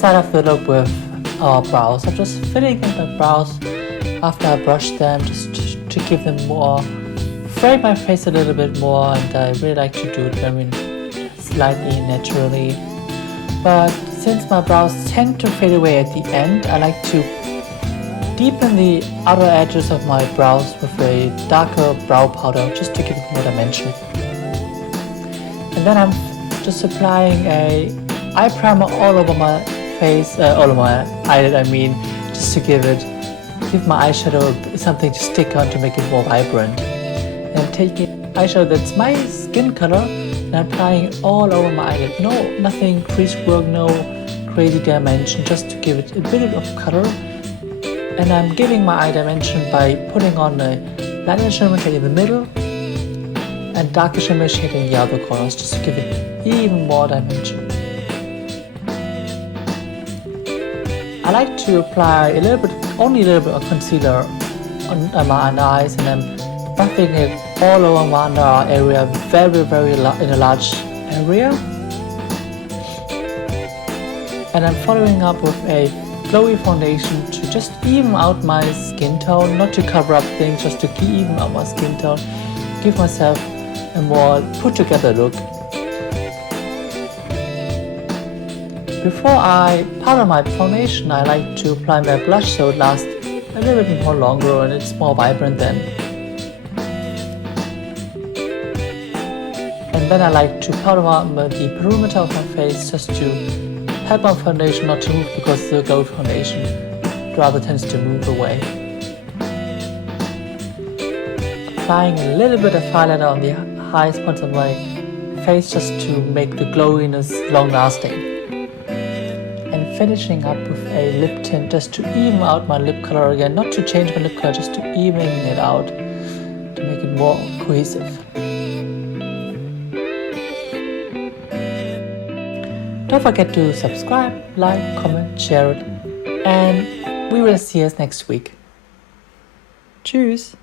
start off the look with our brows. I'm just filling in my brows after I brush them, just to give them more, frame my face a little bit more, and I really like to do it very slightly naturally. But since my brows tend to fade away at the end, I like to deepen the outer edges of my brows with a darker brow powder just to give it more dimension. And then I'm just applying a eye primer all over my face, all over my eyelid just to give my eyeshadow something to stick on to make it more vibrant. And I'm taking eyeshadow that's my skin color and I'm applying it all over my eyelid. No, nothing crease work, no crazy dimension, just to give it a bit of color. And I'm giving my eye dimension by putting on a lighter shimmer shade in the middle and darker shimmer shade in the other corners, just to give it even more dimension. I like to apply only a little bit of concealer on my under eyes, and I'm buffing it all over my under eye area, very in a large area. And I'm following up with a glowy foundation to just even out my skin tone, not to cover up things, just to even out my skin tone, give myself a more put together look. Before I powder my foundation, I like to apply my blush so it lasts a little bit more longer and it's more vibrant then. And then I like to powder the perimeter of my face just to help my foundation not to move, because the glowy foundation rather tends to move away. Applying a little bit of highlighter on the highest points of my face just to make the glowiness long lasting. And finishing up with a lip tint just to even out my lip color again, not to change my lip color, just to even it out, to make it more cohesive. Don't forget to subscribe, like, comment, share it, and we will see us next week. Tschüss!